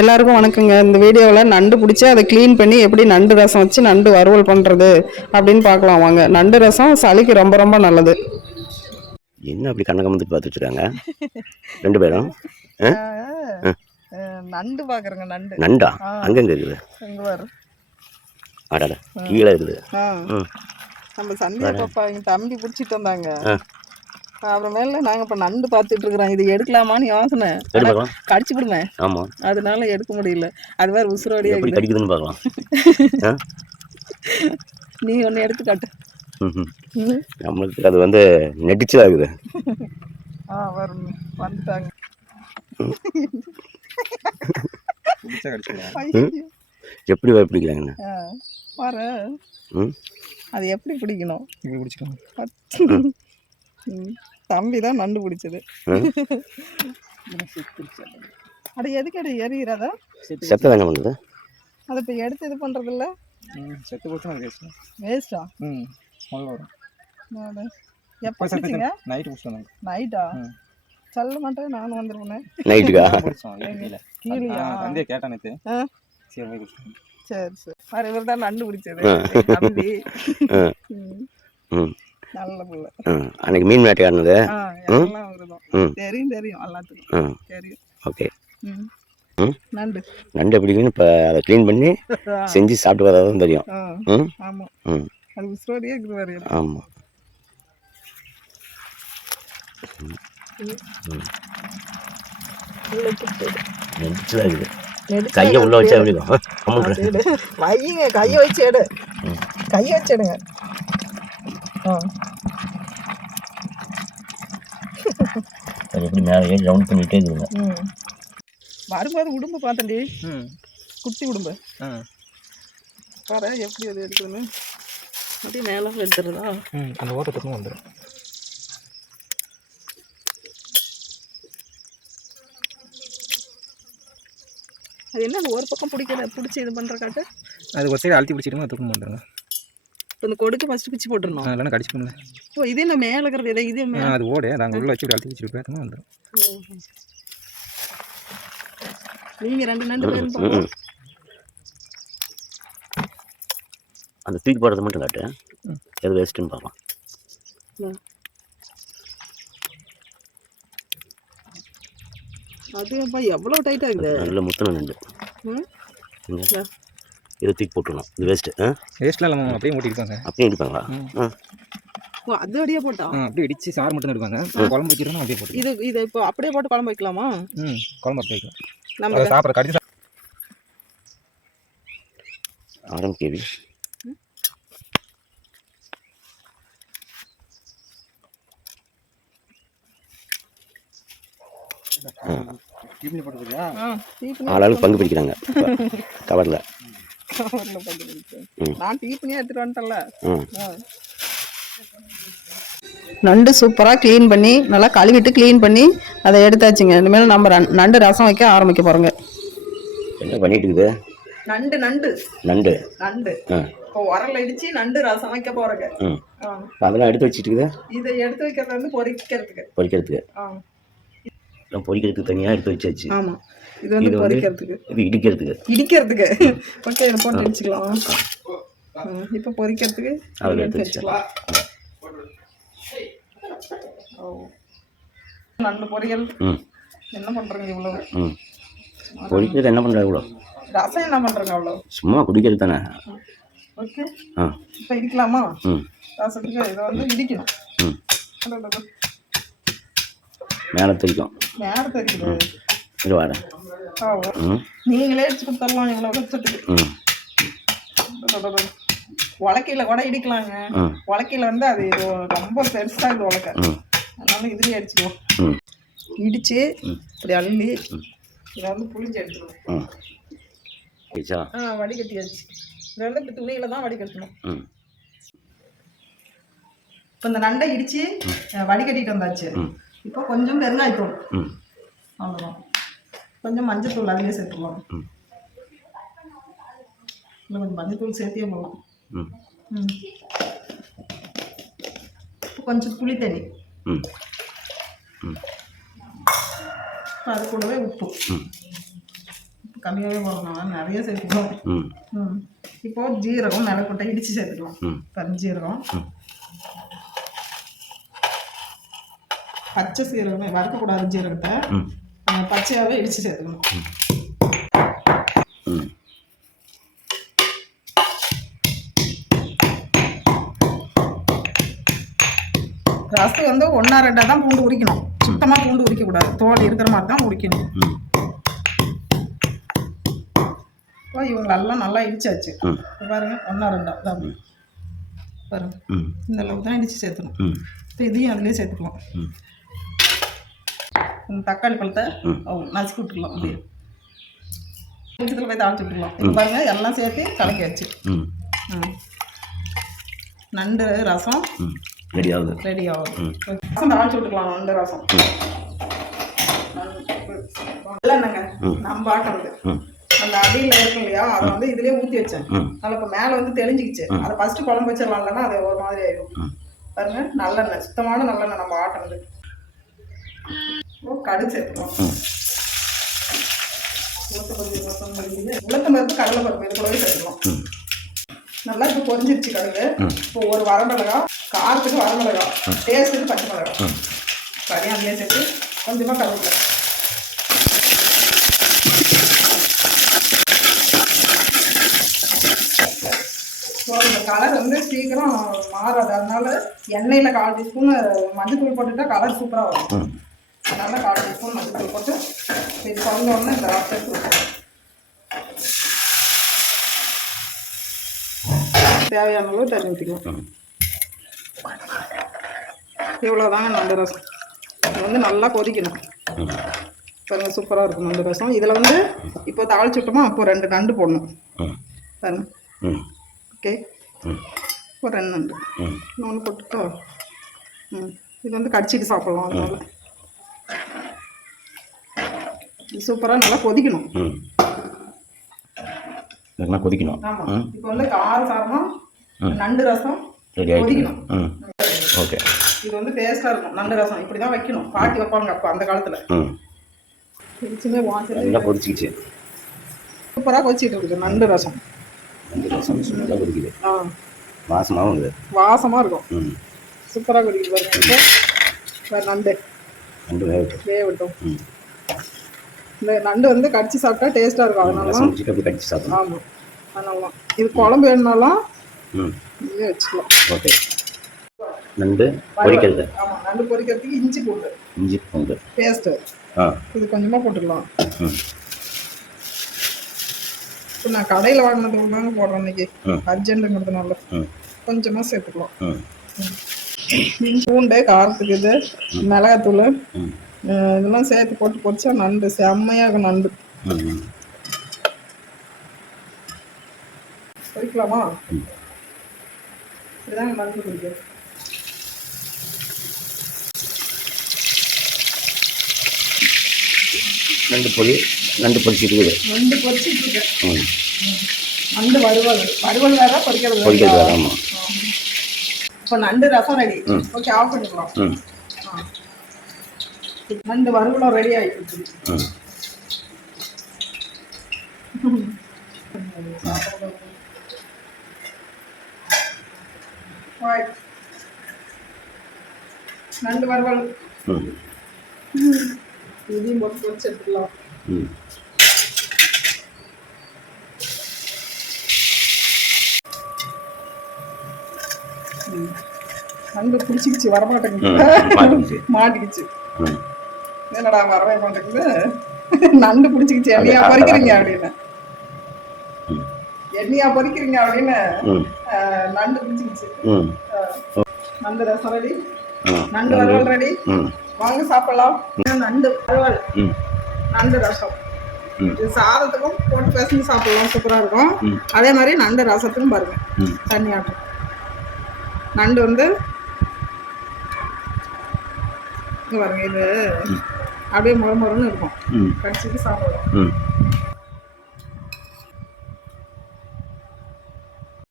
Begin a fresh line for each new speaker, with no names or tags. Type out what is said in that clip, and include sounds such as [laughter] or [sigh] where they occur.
எல்லாருக்கும் வணக்கங்க. இந்த வீடியோவில் நண்டு பிடிச்சி அதை க்ளீன் பண்ணி எப்படி நண்டு ரசம் வச்சு நண்டு வறுவல் பண்ணுறது அப்படின்னு பார்க்கலாம் வாங்க. நண்டு ரசம் சளிக்கு ரொம்ப ரொம்ப நல்லது.
என்ன அப்படி கண்ண கமந்துட்டு பார்த்துட்டு இருக்காங்க ரெண்டு பேரும்?
நண்டு பார்க்குறேங்க நண்டு.
நண்டா. அங்கங்க இருக்குது.
இங்கே வரு
ஆடாட கீழே இருக்குது.
நம்ம சந்தியா பாப்பா எங்கள் தம்பி பிடிச்சிட்டு வந்தாங்க. அப்புறமேல நாங்கள் இப்போ நண்டு பார்த்துட்டு இருக்கிறோம் இது எடுக்கலாமான்னு யோசனை. கடிச்சு விடுமே
ஆமாம்
அதனால எடுக்க முடியல. அது வேறு உசுரோடியே
கடிக்குதுன்னு பார்க்கலாம். [laughs]
நீ ஒன்று எடுத்து காட்டு.
நம்மளுக்கு அது வந்து நெடிச்சு
ஆ வரும். வந்துட்டாங்க.
எப்படி வர
பாரு
ம்?
அது எப்படி பிடிக்கணும்?
இப்படி பிடிச்சிக்கோங்க
ம். தம்பி தான் நண்டு பிடிச்சது. அட எதுக்கு அடி எறிகிறதா
செத்த என்ன பண்ணுறது
அதை இப்போ எடுத்து இது பண்ணுறதில்ல
ம் செத்து போச்சு அது வேஸ்ட்
வேஸ்டா
ம் ஸ்மெல் வரும்.
எப்போ
நைட்டு பிடிச்சிட்டு வந்தாங்க.
நைட்டா. சொல்ல மாட்டேன் நானும் வந்துருவேனே.
நைட்டுக்கா
பிடிச்சோம் கீழே
கீழேயா?
தந்தையை கேட்டா நேற்று
ஆ?
சரி
சரி சரி. பாரு இவர் தான் நண்டு பிடிச்சது தம்பி. ம். நல்ல பிள்ளை.
அன்னைக்கு மீன் வேட்டையாடினது ம்.
தெரியும் தெரியும் எல்லாத்துக்கும். தெரியும்.
ஓகே.
ம். நண்டு.
நண்டு எப்படி இருக்குன்னு இப்போ அதை க்ளீன் பண்ணி. செஞ்சு சாப்பிட்டு வரதான் தான் தெரியும் ம்.
ஆமாம்
ம்.
அது உசுரோடையே இருக்குது பாரு
ஆமாம் இருக்குது. கையை உள்ளே வச்சா எப்படி
வையுங்க கையை வச்சு எடு. கையை வச்சு எடுங்க.
அது எப்படி மேலே ஏறி ரவுண்ட் பண்ணிகிட்டே இருக்குதுங்க
ம். வரும்போது உடும்பு பார்த்தேன்டி.
ம்.
குட்டி உடும்பு.
ஆ.
பாரு எப்படி அது எடுக்குதுன்னு. அப்படியே மேலே எடுத்துறதா
ம் அந்த ஓட்டத்துக்கும் வந்துடும்.
அது என்ன அந்த ஒரு பக்கம் பிடிக்கிற பிடிச்சி இது பண்ணுற காட்டு
அது ஒரு சைடு அழுத்தி பிடிச்சிடுங்க அது தூக்கம் வந்துடுங்க.
இப்போ இந்த கொடுக்கு ஃபஸ்ட்டு பிச்சு போட்டுருணும்
இல்லைன்னா கடிச்சிக்கோங்களே
ஓ இது என்ன மேலே இருக்கிறது இதை இது மே
அது ஓடு. அங்கே உள்ள வச்சு அழுத்தி பிடிச்சிட்டு போயிட்டோம்னா வந்துடும்
நீங்கள் ரெண்டு நண்டு பேரும்
அந்த தூக்கி போடுறது மட்டும் காட்டு. எது வேஸ்ட்டுன்னு பார்க்கலாம்
அதுப்பா எவ்வளோ டைட்டாக இருக்குது
நல்ல முத்தன நண்டு. இதை தூக்கி போட்டுருணும் இது வேஸ்ட்டு ஆ?
வேஸ்ட்லாம் இல்லாமல் அப்படியே ஓட்டிருப்பாங்க
அப்படியே இடிப்பாங்களா
ம்.
ஆ.
ஓ அது அடியே போட்டா?
ஆ அப்படியே இடிச்சு சாறு மட்டும் தான் எடுப்பாங்க குழம்பு வைக்கிறோம் அப்படியே போட்டு
இது இதை இப்போ அப்படியே போட்டு குழம்பு வைக்கலாமா?
ம் குழம்பு அப்படியே வைக்கலாம்.
நம்ம
சாப்பிட்ற கடிச்சு
ஆரம்பிக்கேவி
டிஃபன் போட்டுருக்கியா
ஆ. டீப்பனி
ஆளாளுக்கு பங்கு பிடிக்கிறாங்க. கவரில்.
நான் டீப்பனியே எடுத்துகிட்டு வந்துட்டேன்ல.
ம்.
நண்டு சூப்பராக க்ளீன் பண்ணி நல்லா கழுவிட்டு க்ளீன் பண்ணி அதை எடுத்தாச்சுங்க. இனிமேல் நம்ம நண்டு ரசம் வைக்க ஆரம்பிக்க போகிறோங்க
என்ன பண்ணிட்டு இருக்குது?
நண்டு நண்டு.
நண்டு.
நண்டு. இப்போ உரல் இடிச்சு நண்டு ரசம் வைக்க போகிறோங்க
ம். அதெல்லாம் எடுத்து வச்சுட்டு இருக்குது?
இதை எடுத்து வைக்கிறது வந்து பொரிக்கிறதுக்கு
பொரிக்கிறதுக்கு
ஆ
எல்லாம் பொரிக்கிறதுக்கு தனியாக எடுத்து வச்சாச்சு.
ஆமாம் இது வந்து பொரிக்கிறதுக்கு
இது இடிக்கிறதுக்கு.
இடிக்கிறதுக்கு. ஓகே போட்டு இடிச்சுக்கலாம். இப்போ பொரிக்கிறதுக்கு
அதில் எடுத்து
வச்சுக்கலாம். நண்டு பொரியல்.
ம்.
என்ன பண்ணுறீங்க இவ்வளோ
ம். பொரிக்கிறது என்ன பண்ணுறது இவ்வளோ
ரசம் என்ன பண்ணுறீங்க அவ்வளோ
சும்மா குடிக்கிறது தானே.
ஓகே.
ஆ.
இப்போ இடிக்கலாமா?
ம்.
ரசத்துக்கு இதை வந்து இடிக்கணும்.
ம். மேலே தெரிக்கும் இது ம்.
நீங்களே அடிச்சு கொடுத்துடலாம் இவ்வளோ கஷ்டத்துக்கு. உலக்கையில கூட இடிக்கலாங்க. உலக்கையில வந்து அது ரொம்ப பெருசா இது உலக்கை. அதனால இதுலயே அடிச்சிடுவோம்.
ம்.
இடிச்சு. இப்படி அள்ளி இதை வந்து புளிஞ்சு எடுத்துடுவோம்
ம். சரிச்சா
ஆ வடிகட்டியாச்சு இதை வந்து இப்படி துணியில தான் வடிகட்டணும். இப்போ இந்த நண்டை இடிச்சு வடிகட்டிட்டு வந்தாச்சு. இப்போ கொஞ்சம் பெருங்காயத்தூள் அவ்வளோதான் கொஞ்சம் மஞ்சத்தூள் அதிலே சேர்த்துக்கலாம். இல்லை கொஞ்சம் மஞ்சத்தூள் சேர்த்தியே போகலாம்
ம்.
கொஞ்சம் புளி தண்ணி. இப்போ அது கூடவே உப்பு.
ம்.
கம்மியாகவே போடணும். நிறைய சேர்த்துக்கலாம்.
ம்.
இப்போ ஜீரகம் மிளகுட்டை இடித்து சேர்த்துக்கலாம். பஞ்சீரகம் பச்சை சீரகமே வறுக்கக்கூடாது அஹ் பச்சையாகவே இடித்து சேர்த்துக்கணும். ரசம் வந்து ஒன்றா ரெண்டாக தான் பூண்டு உரிக்கணும். சுத்தமாக பூண்டு உரிக்கக்கூடாது. தோல் இருக்கிற மாதிரி தான் உரிக்கணும். இப்போ இவங்களெல்லாம் நல்லா இடிச்சாச்சு. பாருங்க ஒன்றா ரெண்டா. தான் பாருங்க. இந்த அளவுக்கு தான் இடித்து சேர்த்துணும் இப்போ இதையும் அதிலே சேர்த்துக்கலாம். தக்காளி பழத்தை நசுக்கி விட்டுக்கலாம். கொஞ்சத்தில் போய் தாளிச்சு விட்டுக்கலாம். இப்போ பாருங்க எல்லாம் சேர்த்து கலக்கி வச்சு. நண்டு ரசம்
ரெடி ஆகுது.
ரெடி ஆகும்
ம்.
ரசம் தாளிச்சு விட்டுக்கலாம் நண்டு ரசம். நல்லெண்ணங்க
ம்.
நம்ம ஆட்டுறது அந்த அடியில் இருக்கும் இல்லையா அதை வந்து இதுலயே ஊற்றி வச்சேன். அதில் இப்போ மேலே வந்து தெளிஞ்சிக்கிச்சு. அதை ஃபஸ்ட்டு குழம்பு வச்சிடலாம் இல்லைன்னா அது ஒரு மாதிரி ஆயிடும். பாருங்க நல்லெண்ணெய் சுத்தமான நல்லெண்ணெய் நம்ம ஆட்டினது ஓ கடுகு சேர்த்துக்கலாம்
ம்.
உளுத்தம்பருப்பு கொத்தமல்லி உளுத்தம்பருப்பு கடலை பருப்பு இது கூடவே சேர்த்துக்கலாம்
ம்.
நல்லா இப்போ பொரிஞ்சிருச்சு கடுகு. இப்போ ஒரு வரமிளகா காரத்துக்கு வரமிளகா டேஸ்ட்டுக்கு பச்சை மிளகா அதிலே சேர்த்து கொஞ்சமாக கருவேப்பிலை ஸோ இந்த கலர் வந்து சீக்கிரம் மாறாது. அதனால எண்ணெயில் கால் டீஸ்பூன் மஞ்சள் போட்டுட்டா கலர் சூப்பராக வரும். அதனால கால் டீஸ்பூன் மஞ்சள் போட்டு இது உடனே இந்த எடுத்து ஊத்தணும். தேவையான அளவு தண்ணி ஊற்றிக்கலாம் இவ்வளோதாங்க நண்டு ரசம். இது வந்து நல்லா கொதிக்கணும்.
ம்.
பாருங்க சூப்பராக இருக்கும் நண்டு ரசம். இதில் வந்து இப்போ தாளிச்சு விட்டோமா அப்போ ரெண்டு நண்டு போடணும். பாருங்க. ஓகே. ஒரு ரெண்டு நண்டு. இன்னொன்று போட்டுக்கோ ம். இது வந்து கடிச்சிட்டு சாப்பிடலாம் அதனால. சூப்பராக நல்லா கொதிக்கணும்.
நல்லா கொதிக்கணும்.
இப்போ வந்து கார சாரமாக நண்டு ரசம்
ரெடி
கொதிக்கணும்.
ஓகே.
இது வந்து டேஸ்ட்டாக இருக்கும். நண்டு ரசம். இப்படி தான் வைக்கணும். பாட்டி வைப்பாங்க அப்போ அந்த காலத்தில்.
ம்.
சின்ன வாசல்
நல்லா கொதிச்சிக்கிச்சு.
சூப்பராக கொதிச்சிட்டு இருக்கு நண்டு ரசம்.
அந்த ரசம் நல்லா கொதிக்குது.
ஆ.
வாசமாகவும் இருக்குது.
வாசமாக இருக்கும்.
ம்.
சூப்பராக குடிக்குது பாருங்க. நண்டு.
ரெண்டு வேகட்டும்.
வேக விட்டோம்
ம்.
இந்த நண்டு வந்து கடிச்சு சாப்பிட்டா டேஸ்ட்டாக இருக்கும். அதனால
கடிச்சு சாப்பிடணும்.
ஆமாம் அதனால தான் இது குழம்பு வேணுனாலும் இதே வச்சுக்கலாம்.
ஓகே. நண்டு பொரிக்கிறது.
ஆமாம் நண்டு பொரிக்கிறதுக்கு இஞ்சி பூண்டு.
இஞ்சி பூண்டு.
பேஸ்ட்டு.
ஆ.
இது கொஞ்சமாக போட்டுக்கலாம். இப்போ நான் கடையில் வாங்கினது தாங்க போடுறேன் இன்னைக்கு. அர்ஜென்ட்டுங்கிறதுனால கொஞ்சமாக சேர்த்துக்கலாம். பூண்டு காரத்துக்கு இது மிளகாத்தூள். இதெல்லாம் சேர்த்து போட்டு பொரிச்சா நண்டு செம்மையாக நண்டு. பொரிக்கலாமா?
ம்.
இதுதாங்க நண்டு பொரிக்கிறது
நண்டு பொரி நண்டு பொரிச்சிட்டு இருக்குது
நண்டு பொரிச்சிட்டு இருக்கேன் நண்டு வறுவல் வறுவல் வேற பொரிக்கிறது
பொரிக்கிறது
வேற.
ஆமாம்
இப்போ நண்டு ரசம் ரெடி. ஓகே ஆஃப் பண்ணிக்கலாம்.
ம்.
நண்டு வறுவலும் ரெடி ஆகிடுச்சு. நண்டு வறுவல். இதையும் போட்டு பொரிச்சு எடுத்துக்கலாம். நண்டு பிடிச்சிக்கிச்சு வரமாட்டேங்குது.
மாட்டிக்கிச்சு.
என்னடா வரவே மாட்டேங்குது நண்டு பிடிச்சிக்கிச்சு. எண்ணெயா பொறிக்கிறீங்க அப்படின்னு. எண்ணெயா பொறிக்கிறீங்க அப்படின்னு நண்டு பிடிச்சிக்கிச்சு. நண்டு ரசம் ரெடி நண்டு வறுவல் ரெடி வாங்க சாப்பிடலாம். நண்டு வறுவல். நண்டு ரசம். சாதத்துக்கும் போட்டு பேசஞ்சு சாப்பிடலாம். சூப்பராக இருக்கும். அதே மாதிரி நண்டு ரசத்துக்கும் பாருங்க. தண்ணி ஆட்டும். நண்டு வந்து இங்க பாருங்க இது. அப்படியே முறை முறைன்னு இருக்கும்.
ம்.
கடிச்சிட்டு சாப்பிடலாம்.
ம்.